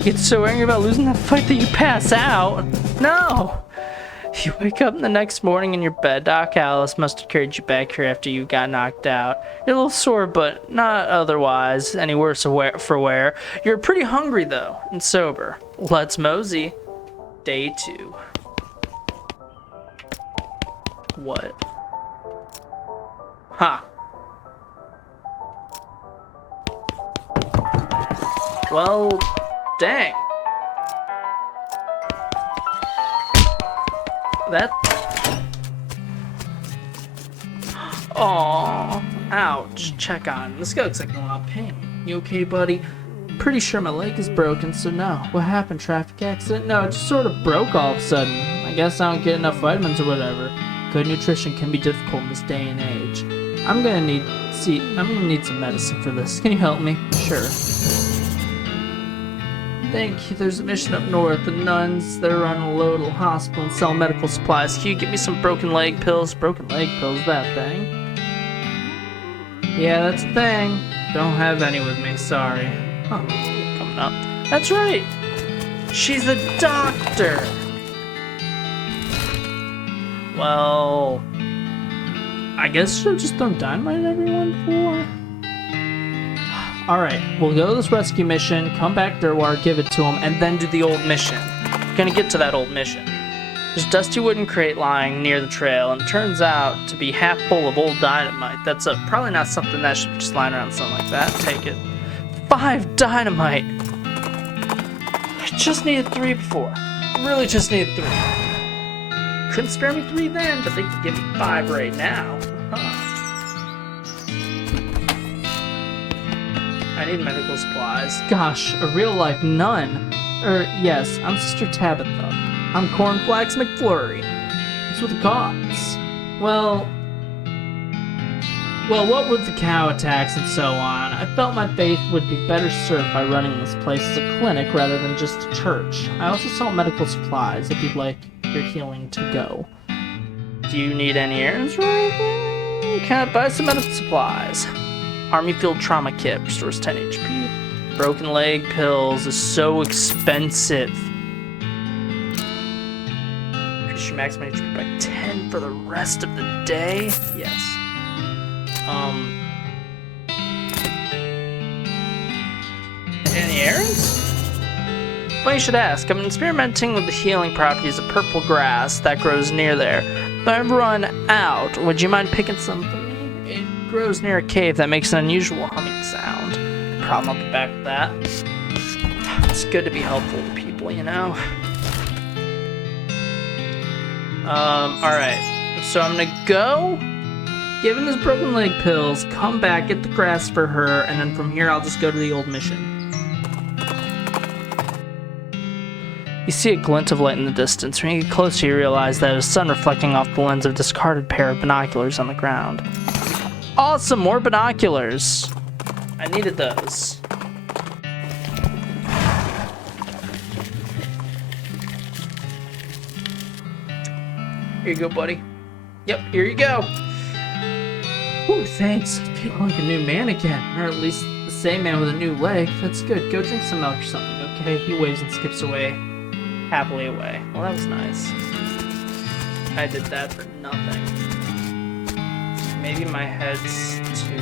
You get so angry about losing that fight that you pass out. No! You wake up the next morning in your bed. Doc Alice must have carried you back here after you got knocked out. You're a little sore, but not otherwise any worse for wear. You're pretty hungry, though, and sober. Let's mosey. Day 2. What? Ha. Well, dang. That... Aww. Ouch. Check on him. This guy looks like a lot of pain. You okay, buddy? Pretty sure my leg is broken, so no. What happened? Traffic accident? No, it just sort of broke all of a sudden. I guess I don't get enough vitamins or whatever. Good nutrition can be difficult in this day and age. I'm gonna need some medicine for this. Can you help me? Sure. Thank you. There's a mission up north. The nuns, they run a local hospital and sell medical supplies. Can you give me some broken leg pills? Broken leg pills, that thing? Yeah, that's a thing. Don't have any with me, sorry. Huh, coming up. That's right. She's a doctor. Well, I guess she'll just throw dynamite at everyone for... Alright, we'll go to this rescue mission, come back Durwar, give it to him, and then do the old mission. We're gonna get to that old mission. There's a dusty wooden crate lying near the trail, and it turns out to be half full of old dynamite. That's probably not something that should be just lying around something like that. Take it. 5 dynamite! I just needed 3 before. Really just needed 3. Couldn't spare me 3 then, but they could give me 5 right now. Huh. I need medical supplies. Gosh, a real-life nun. Yes, I'm Sister Tabitha. I'm Cornflax McFlurry. It's with the cause. Well, what with the cow attacks and so on, I felt my faith would be better served by running this place as a clinic rather than just a church. I also sell medical supplies if you'd like your healing to go. Do you need any errands or anything? Can I buy some medical supplies? Army Field Trauma Kit restores 10 HP. Broken leg pills is so expensive. Increase your maximum HP by 10 for the rest of the day? Yes. Any errands? Well, you should ask. I'm experimenting with the healing properties of purple grass that grows near there. But I've run out. Would you mind picking some for me? It grows near a cave that makes an unusual humming sound. Problem, I'll be back with that. It's good to be helpful to people, you know? Alright. So I'm gonna go, give him his broken leg pills, come back, get the grass for her, and then from here I'll just go to the old mission. You see a glint of light in the distance. When you get closer, you realize that it is sun reflecting off the lens of a discarded pair of binoculars on the ground. Awesome, more binoculars! I needed those. Here you go, buddy. Yep, here you go. Ooh, thanks. I feel like a new man again. Or at least the same man with a new leg. That's good. Go drink some milk or something, okay? He waves and skips away. Happily away. Well, that was nice. I did that for nothing. Maybe my head's too...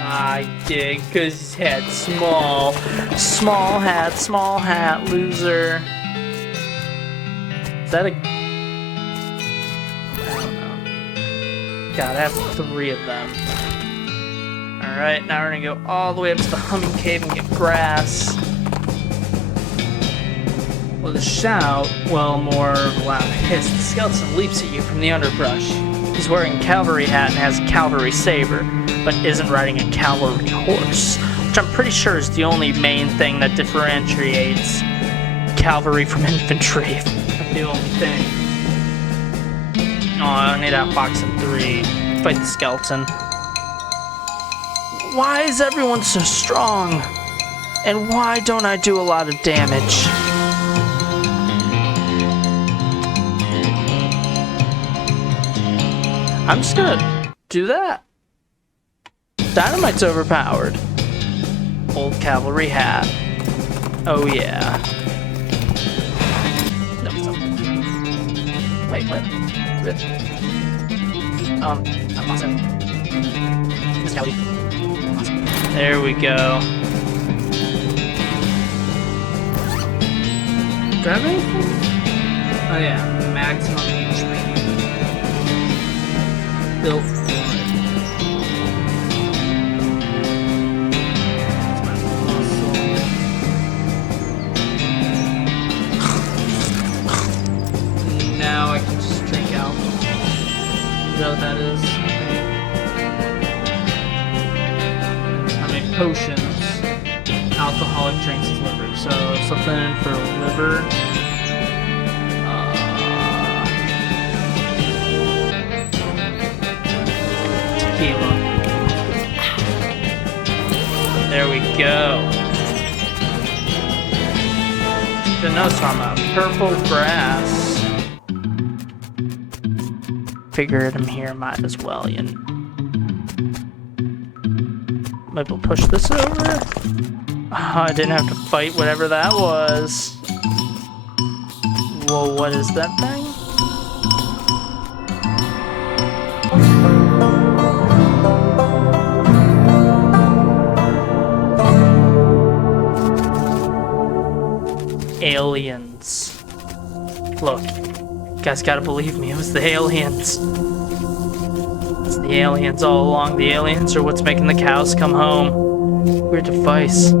I did, because his head's small. Small hat, loser. Is that a... I don't know. God, I have 3 of them. Alright, now we're gonna go all the way up to the humming cave and get grass. With a shout, well, more of a loud hiss, the skeleton leaps at you from the underbrush. He's wearing a cavalry hat and has a cavalry saber, but isn't riding a cavalry horse, which I'm pretty sure is the only main thing that differentiates cavalry from infantry. That's the only thing. Oh, I need to outbox in 3. Fight the skeleton. Why is everyone so strong? And why don't I do a lot of damage? I'm just gonna do that. Dynamite's overpowered. Old cavalry hat. Oh yeah. No, stop. Wait, what? I'm awesome. Miss Kelly. Awesome. There we go. Do I have anything? Oh yeah, maximum HP. Built for it. That's my muscle. Now I can just drink alcohol. You know what that is? I mean, potions. Alcoholic drinks is liver. So something for liver. Tequila. There we go. Didn't know it's talking about purple grass. Figured I'm here, might as well, you know. Maybe we'll push this over. Oh, I didn't have to fight whatever that was. Whoa, what is that thing? Aliens. Look, you guys gotta believe me, it was the aliens. It's the aliens all along. The aliens are what's making the cows come home. Weird device.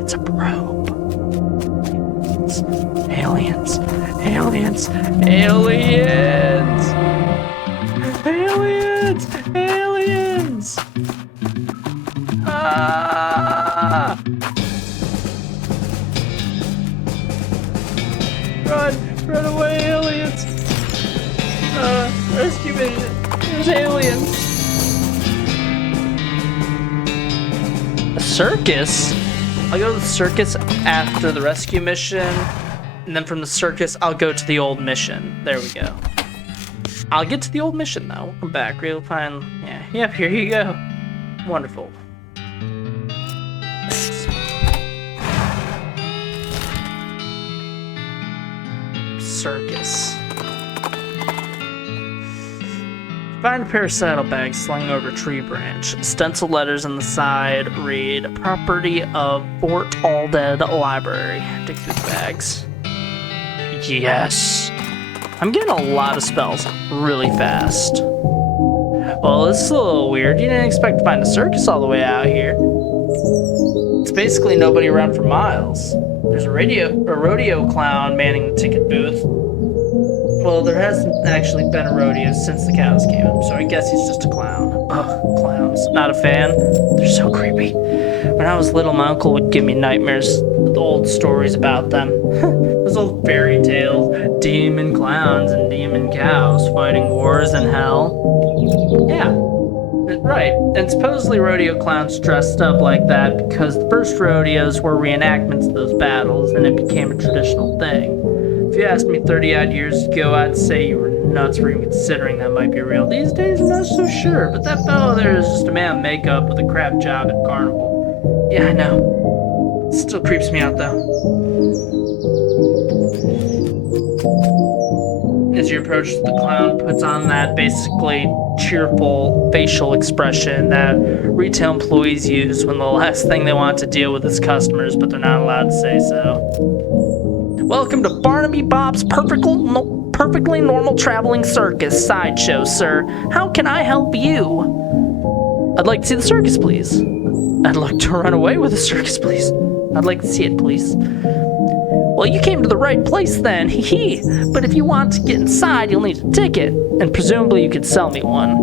It's a probe. It's aliens. Aliens. Aliens. Aliens. Aliens. Ah! Run! Run away, aliens! Rescue mission. There's aliens. A circus? I'll go to the circus after the rescue mission, and then from the circus, I'll go to the old mission. There we go. I'll get to the old mission though. Welcome back. Real fine. Yeah. Yep. Here you go. Wonderful. Circus. Find a pair of saddlebags slung over a tree branch. Stencil letters on the side read, property of Fort Aldead Library. Dig through the bags. Yes. I'm getting a lot of spells really fast. Well, this is a little weird. You didn't expect to find a circus all the way out here. It's basically nobody around for miles. There's a rodeo clown manning the ticket booth. Well, there hasn't actually been a rodeo since the cows came up, so I guess he's just a clown. Ugh, clowns. Not a fan. They're so creepy. When I was little, my uncle would give me nightmares with old stories about them. Those old fairy tales. Demon clowns and demon cows fighting wars in hell. Yeah. Right, and supposedly rodeo clowns dressed up like that because the first rodeos were reenactments of those battles, and it became a traditional thing. If you asked me 30-odd years ago, I'd say you were nuts for even considering that might be real. These days, I'm not so sure, but that fellow there is just a man in makeup with a crap job at carnival. Yeah, I know. It still creeps me out, though. As you approach, the clown puts on that basically cheerful facial expression that retail employees use when the last thing they want to deal with is customers, but they're not allowed to say so. Welcome to Barnaby Bob's perfectly normal traveling circus sideshow, sir. How can I help you? I'd like to see the circus, please. I'd like to run away with the circus, please. I'd like to see it, please. Well, you came to the right place then, hee. But if you want to get inside, you'll need a ticket, and presumably you could sell me one.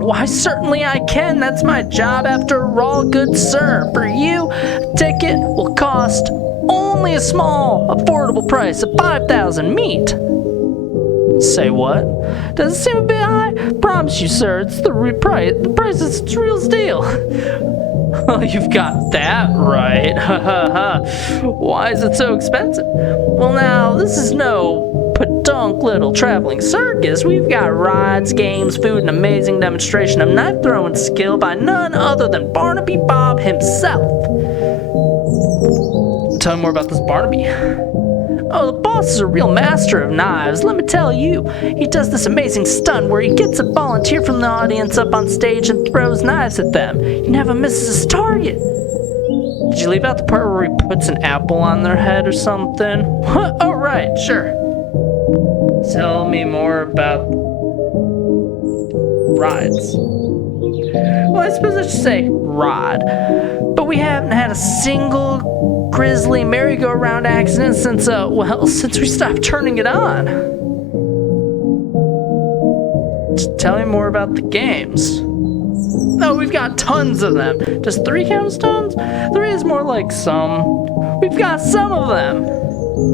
Why, certainly I can. That's my job after all, good sir. For you, a ticket will cost only a small, affordable price of 5,000 meat. Say what? Does it seem a bit high? Promise you, sir, it's the price. The price is the real deal. Well, you've got that right. Why is it so expensive? Well, now, this is no podunk little traveling circus. We've got rides, games, food, and amazing demonstration of knife throwing skill by none other than Barnaby Bob himself. tell me more about this Barnaby. Oh, the boss is a real master of knives, let me tell you. He does this amazing stunt where he gets a volunteer from the audience up on stage and throws knives at them. He never misses his target. Did you leave out the part where he puts an apple on their head or something? Oh, right, sure. Tell me more about rides. Well, I suppose I should say rod. But we haven't had a single grisly merry-go-round accident since we stopped turning it on. Just tell me more about the games. No, we've got tons of them. Does 3 count as tons? 3 is more like some. We've got some of them.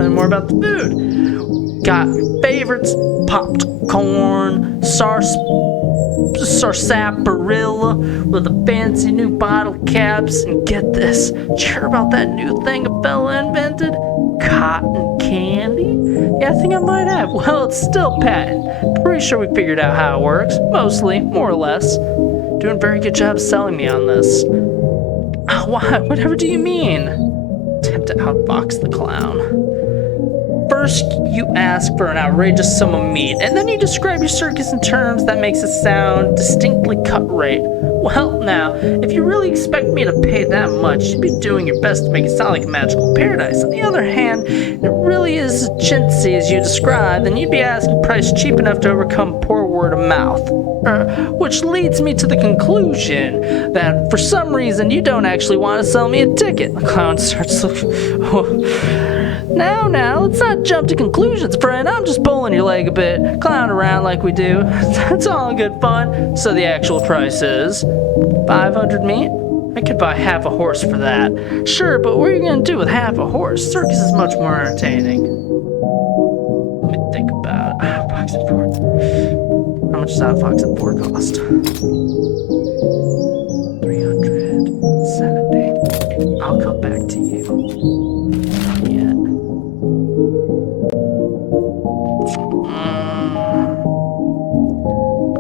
And more about the food. Got favorites, popped corn, sarsaparilla with the fancy new bottle caps. And get this, did you hear about that new thing a fella invented? Cotton candy? Yeah, I think I might have. Well, it's still patent. Pretty sure we figured out how it works. Mostly, more or less. Doing a very good job selling me on this. Why? Whatever do you mean? Attempt to outfox the clown. First, you ask for an outrageous sum of meat, and then you describe your circus in terms that makes it sound distinctly cut rate. Well, now, if you really expect me to pay that much, you'd be doing your best to make it sound like a magical paradise. On the other hand, if it really is as chintzy as you describe, then you'd be asking a price cheap enough to overcome poor word of mouth. Which leads me to the conclusion that for some reason you don't actually want to sell me a ticket. The clown starts looking. Now, let's not jump to conclusions, friend. I'm just pulling your leg a bit, clowning around like we do. It's all good fun. So the actual price is 500 meat? I could buy half a horse for that. Sure, but what are you going to do with half a horse? Circus is much more entertaining. Let me think about it. Fox and 4. How much does that Fox and 4 cost? 370. I'll come back to you. Not yet.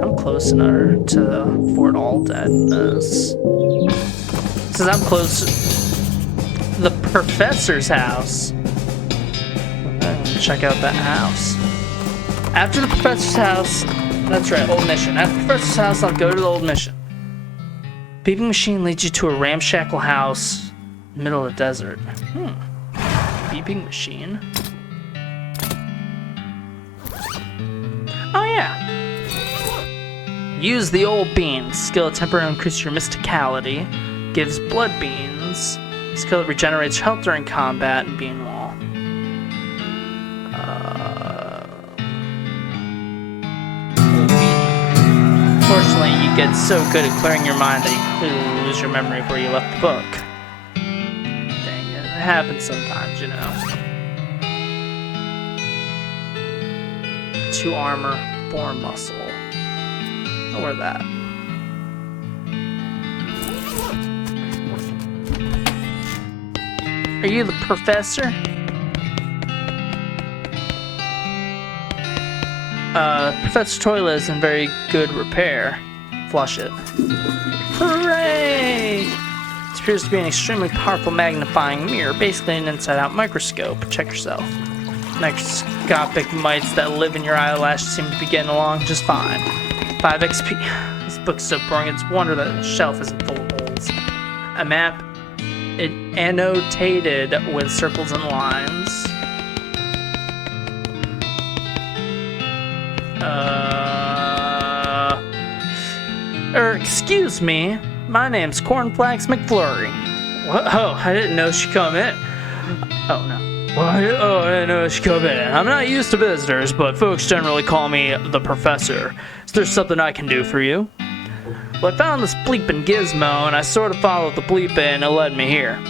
I'm close enough to Fort Alden's. Since I'm close to the professor's house, I'm gonna check out that house. After the professor's house, that's right, old mission. After the professor's house, I'll go to the old mission. Beeping machine leads you to a ramshackle house in the middle of the desert. Beeping machine. Oh yeah. Use the old bean. Skill that temporarily increases your mysticality. Gives blood beans. Skill that regenerates health during combat and bean wall. Unfortunately, you get so good at clearing your mind that you completely lose your memory of where you left the book. Dang it, it happens sometimes, you know. 2 armor, 4 muscle. I'll wear that. Are you the professor? Professor's toilet is in very good repair. Flush it. Hooray! This appears to be an extremely powerful magnifying mirror, basically an inside-out microscope. Check yourself. Microscopic mites that live in your eyelash seem to be getting along just fine. 5 XP. This book's so boring, it's a wonder that the shelf isn't full of holes. A map, it annotated with circles and lines. Excuse me, my name's Cornflakes McFlurry. What? Oh, I didn't know she'd come in. Oh, no. I didn't know she'd come in. I'm not used to visitors, but folks generally call me the professor. Is there something I can do for you? Well, I found this bleeping gizmo, and I sort of followed the bleeping, and it led me here.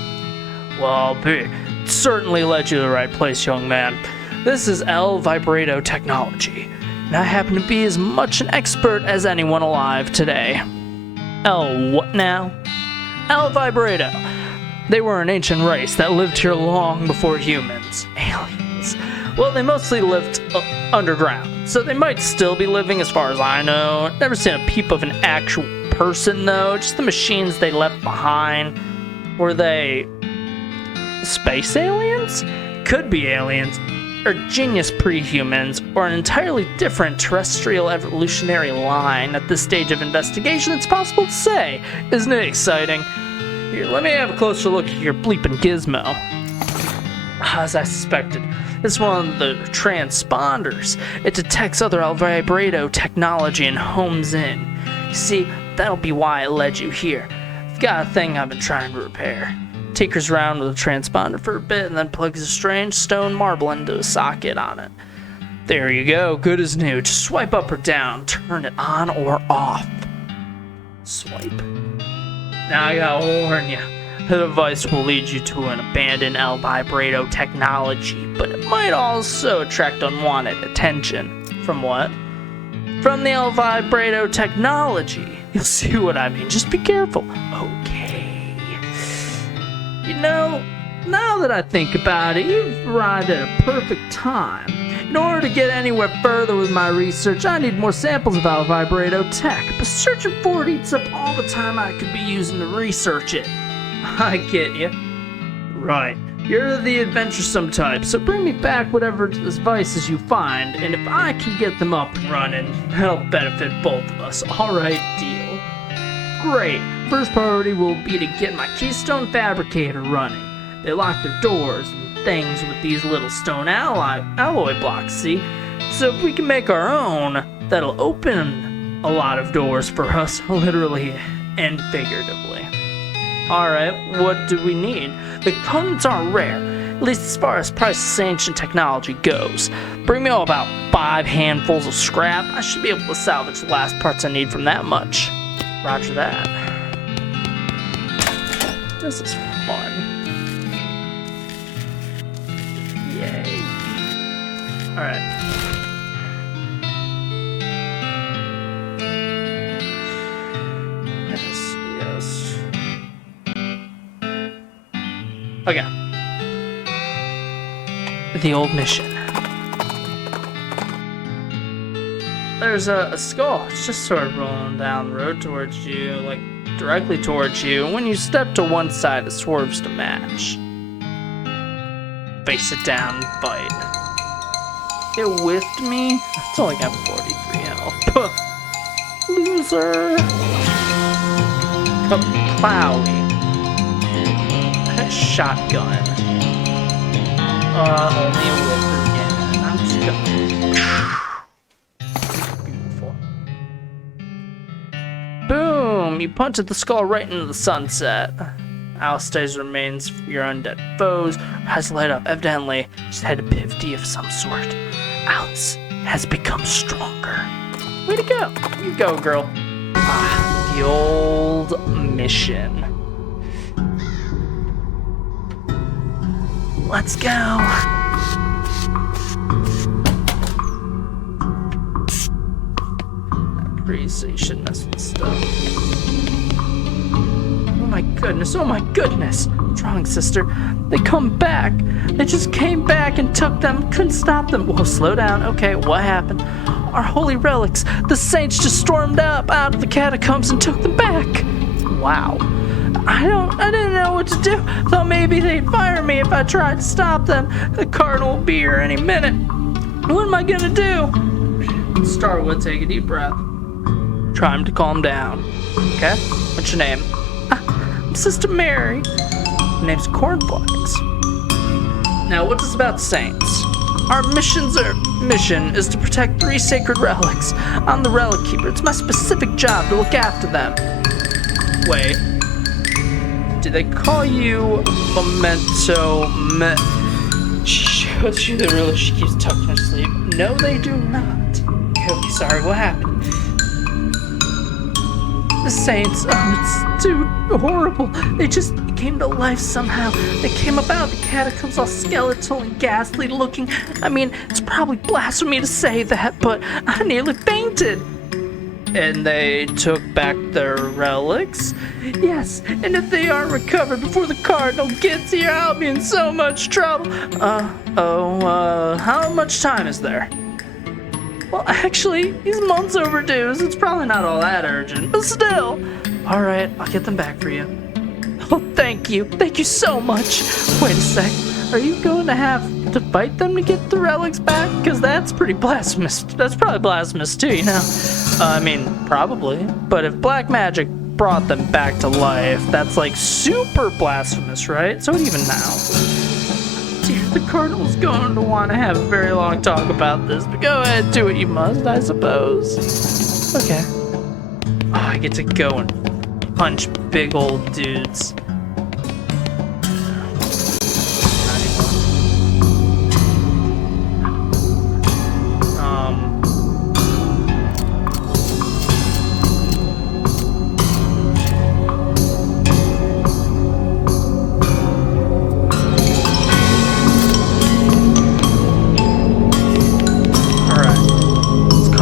Well, it certainly led you to the right place, young man. This is L vibrato technology, and I happen to be as much an expert as anyone alive today. L what now? L vibrato. They were an ancient race that lived here long before humans. Aliens. Well, they mostly lived underground, so they might still be living as far as I know. Never seen a peep of an actual person, though. Just the machines they left behind. Were they Space aliens? Could be aliens, or genius prehumans, or an entirely different terrestrial evolutionary line. At this stage of investigation, it's possible to say. Isn't it exciting? Here, let me have a closer look at your bleeping gizmo. As I suspected, it's one of the transponders. It detects other vibrato technology and homes in. You see, that'll be why I led you here. I've got a thing I've been trying to repair. Tinkers around with a transponder for a bit and then plugs a strange stone marble into a socket on it. There you go, good as new. Just swipe up or down, turn it on or off. Swipe. Now I gotta warn you, the device will lead you to an abandoned El Vibrato technology, but it might also attract unwanted attention. From what? From the El Vibrato technology. You'll see what I mean, just be careful. Okay. You know, now that I think about it, you've arrived at a perfect time. In order to get anywhere further with my research, I need more samples of El Vibrato tech, but searching for it eats up all the time I could be using to research it. I get you. Right. You're the adventuresome type, so bring me back whatever devices you find, and if I can get them up and running, that'll benefit both of us. Alright, deal. Great. First priority will be to get my Keystone Fabricator running. They lock their doors and things with these little stone alloy blocks, see? So if we can make our own, that'll open a lot of doors for us, literally and figuratively. Alright, what do we need? The components aren't rare, at least as far as priceless ancient technology goes. Bring me all about 5 handfuls of scrap. I should be able to salvage the last parts I need from that much. Roger that. This is fun. Yay. Alright. Yes. Okay. The old mission. There's a skull. It's just sort of rolling down the road towards you, like directly towards you. When you step to one side, it swerves to match. Face it down, bite. It whiffed me. It's only got 43 health. Loser. Clowie. Shotgun. Only a whiff again. I'm just gonna. Beautiful. Boom! You punted the skull right into the sunset. Alistair's remains for your undead foes has light up. Evidently, she's had a epiphany of some sort. Alice has become stronger. Way to go! You go, girl. Ah, the old mission. Let's go. Priest, so you shouldn't mess with stuff. Oh my goodness, oh my goodness. What's wrong, sister? They come back. They just came back and took them. Couldn't stop them. Whoa, slow down. Okay, what happened? Our holy relics. The saints just stormed up out of the catacombs and took them back. Wow. I didn't know what to do. Thought maybe they'd fire me if I tried to stop them. The cardinal will be here any minute. What am I gonna do? Starwood, take a deep breath. Try him to calm down. Okay? What's your name? I'm Sister Mary. My name's Cornflakes. Now, what's this about the saints? Our mission is to protect 3 sacred relics. I'm the relic keeper. It's my specific job to look after them. Wait. Do they call you Memento? She keeps tucking her sleeve. No, they do not. Okay, sorry, what happened? The saints, it's too horrible. They just came to life somehow. They came about the catacombs all skeletal and ghastly looking. I mean, it's probably blasphemy to say that, but I nearly fainted. And they took back their relics? Yes, and if they aren't recovered before the cardinal gets here, I'll be in so much trouble. How much time is there? Well, actually, he's months overdue, so it's probably not all that urgent, but still. Alright, I'll get them back for you. Oh, thank you. Thank you so much. Wait a sec. Are you going to have to fight them to get the relics back? Because that's pretty blasphemous. That's probably blasphemous too, you know? I mean, probably. But if black magic brought them back to life, that's like super blasphemous, right? So even now. Dear, the Cardinal's going to want to have a very long talk about this, but go ahead, do what you must, I suppose. Okay. Oh, I get to go and punch big old dudes.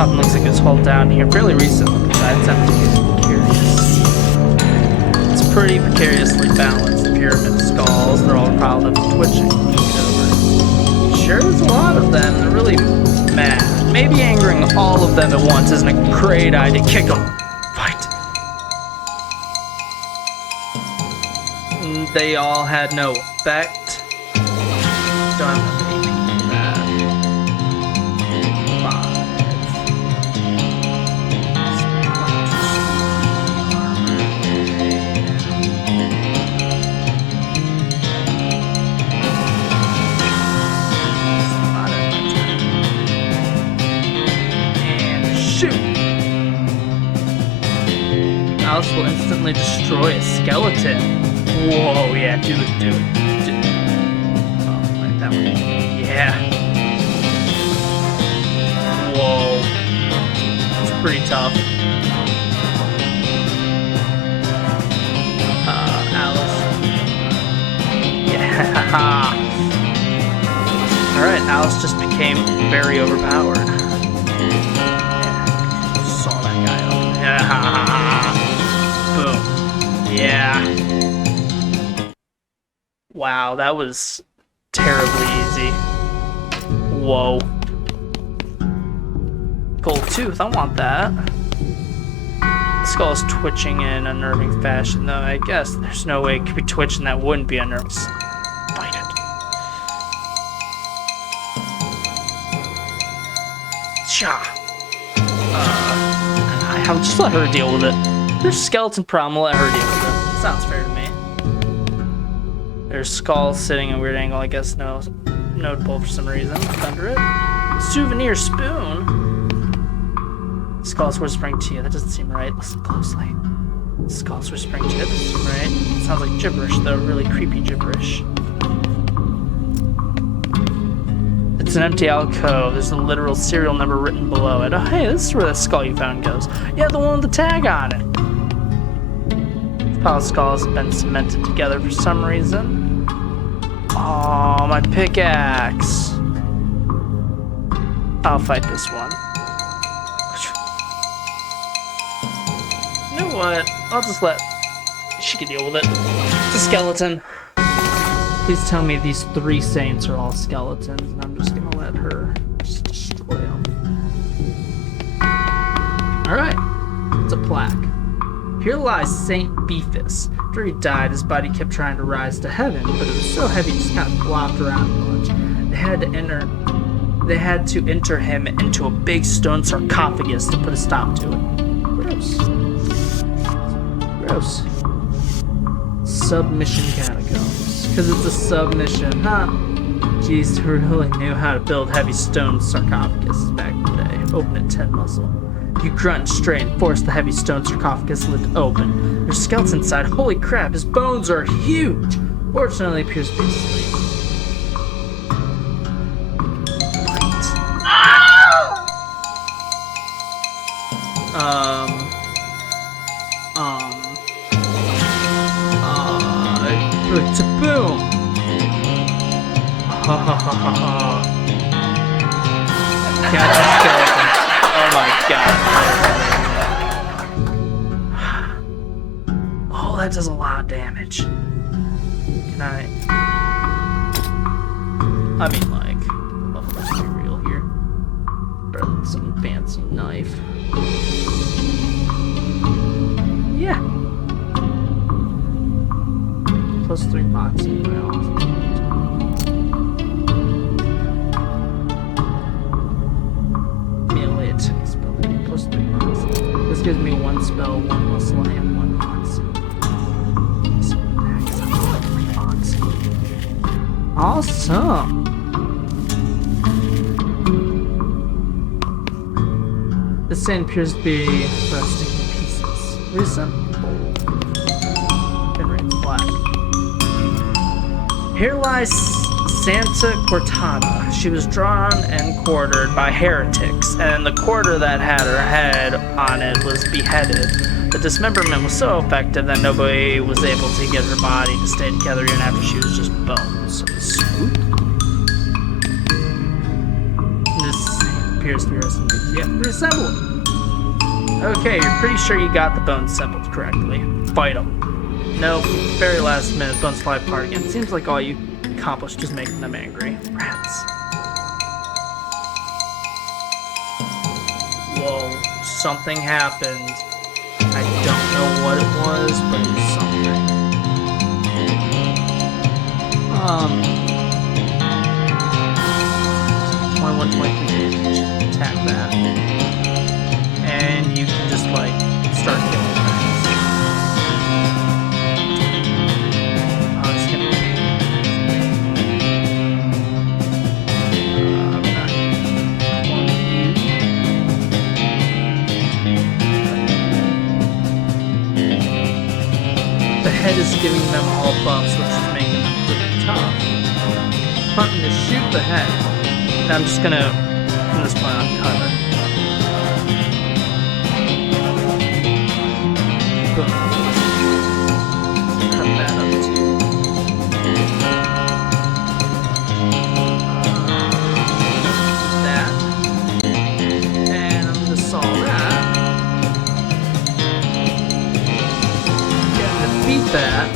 Looks like it was hauled down here fairly recently. That's precarious. It's pretty precariously balanced. The pyramid of skulls, they're all piled up and twitching. Sure, there's a lot of them. They're really mad. Maybe angering all of them at once isn't a great idea. Kick them. Fight. They all had no effect. Don't have to aim for that. Alice will instantly destroy a skeleton. Whoa, yeah, do it. Oh, like that one. Yeah. Whoa. It's pretty tough. Alice. Yeah. Alright, Alice just became very overpowered. Yeah. Saw that guy up. Yeah. Boom. Yeah. Wow, that was terribly easy. Whoa. Gold tooth, I want that. The skull is twitching in unnerving fashion, though I guess there's no way it could be twitching that wouldn't be unnerving. Fight it. Cha. I'll just let her deal with it. There's a skeleton problem, we'll let her deal with it. Sounds fair to me. There's skull sitting at a weird angle, I guess notable for some reason. Under it. Souvenir spoon? Skull's whispering to you. That doesn't seem right. Listen closely. Skull's whispering to you. That doesn't seem right. It sounds like gibberish, though. Really creepy gibberish. It's an empty alcove. There's a literal serial number written below it. Oh, hey, this is where that skull you found goes. Yeah, the one with the tag on it. The pile of skulls have been cemented together for some reason. Oh, my pickaxe. I'll fight this one. You know what? I'll just let... She can deal with it. It's a skeleton. Please tell me these 3 saints are all skeletons, and I'm just gonna let her just destroy them. Alright. It's a plaque. Here lies Saint Beefus. After he died, his body kept trying to rise to heaven, but it was so heavy it just kind of flopped around a bunch. They had to enter him into a big stone sarcophagus to put a stop to it. Gross. Gross. Submission catacombs. Because it's a submission, huh? Jeez, who really knew how to build heavy stone sarcophagus back in the day. Open at 10 muscle. You grunt and strain, force the heavy stone sarcophagus lid open. There's a skeleton inside. Holy crap, his bones are huge! Fortunately, it appears to be asleep. Boom! Ha ha ha ha ha. Catch a skeleton. Oh my god. Oh, that does a lot of damage. Can I mean, like, let's be real here. Better than some fancy knife. Yeah. +3 boxing. Melee attack spell +3 boxing. This gives me 1 spell, 1 muscle, and 1 boxing. Awesome. The sand appears to be rusting in pieces. Reassemble. Generates black. Here lies Santa Cortada. She was drawn and quartered by heretics, and the quarter that had her head on it was beheaded. The dismemberment was so effective that nobody was able to get her body to stay together even after she was just bones. Swoop. This appears to be resting. Yep, reassemble it. Okay, you're pretty sure you got the bones assembled correctly. Fight them. Nope, very last minute, bones fly apart again. Seems like all you accomplished is making them angry. Rats. Whoa, something happened. I don't know what it was, but it was something. One point we can attack that. And you can just like start killing things. I'm just gonna the head is giving them all buffs, which is making them pretty tough. Hunting to shoot the head. And I'm just gonna, from this point on, cut it. Boom. Cut that up too. That. And I'm gonna saw that. Defeat that.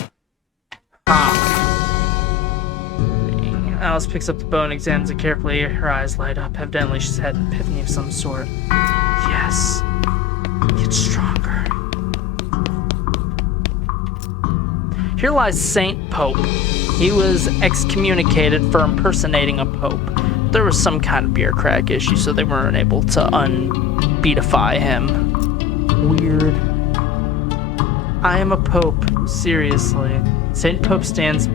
Alice picks up the bone, examines it carefully. Her eyes light up. Evidently, she's had an epiphany of some sort. Yes. Get stronger. Here lies Saint Pope. He was excommunicated for impersonating a pope. There was some kind of bureaucratic issue, so they weren't able to unbeatify him. Weird. I am a pope. Seriously. Saint Pope stands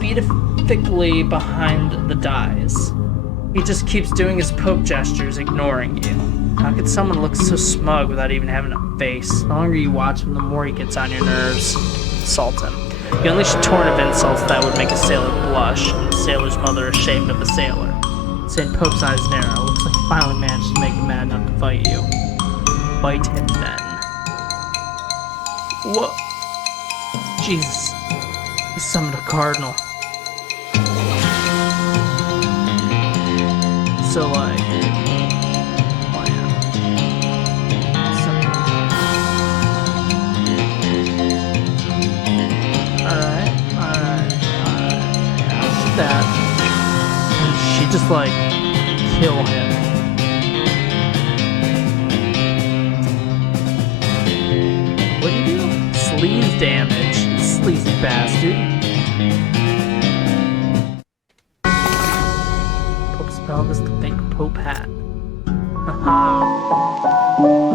beatifically behind the dies. He just keeps doing his pope gestures, ignoring you. How could someone look so smug without even having a face? The longer you watch him, the more he gets on your nerves. Insult him. You unleash a torrent of insults that would make a sailor blush, and the sailor's mother ashamed of a sailor. St. Pope's eyes narrow. Looks like he finally managed to make him mad enough to fight you. Fight him then. Whoa. Jesus. He summoned a cardinal. So, like... plan. Alright. I'll shoot that. And she just, like, kill him. What do you do? Sleaze damage. Sleazy bastard. Pope spell is the fake Pope hat. Haha.